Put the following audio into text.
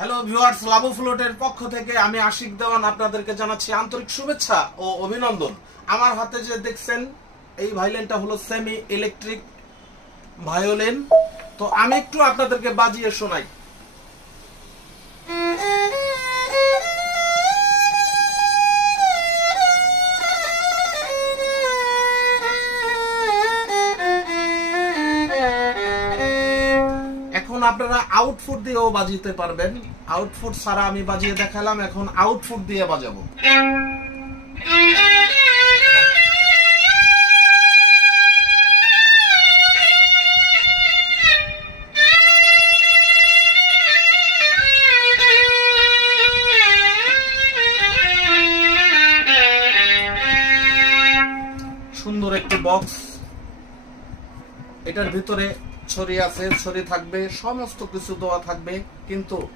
Hello viewers, Labu ফ্লোটের পক্ষ থেকে আমি আশিক দেওয়ান আপনাদেরকে জানাচ্ছি আন্তরিক শুভেচ্ছা ও অভিনন্দন। আমার হাতে যে দেখছেন এই ভায়োলিনটা হলো সেমি ইলেকট্রিক ভায়োলিন। তো আমি একটু আপনাদেরকে বাজিয়ে শোনাই। এখন আপনারা আউটফুট দিয়েও বাজিতে পারবেন। আউটফুট ছাড়া আমি বাজিয়ে দেখালাম, এখন আউটফুট দিয়ে বাজাবো। সুন্দর একটি বক্স, এটার ভিতরে ছড়ি আছে, ছড়ি থাকবে, সমস্ত কিছু দেওয়া থাকবে, কিন্তু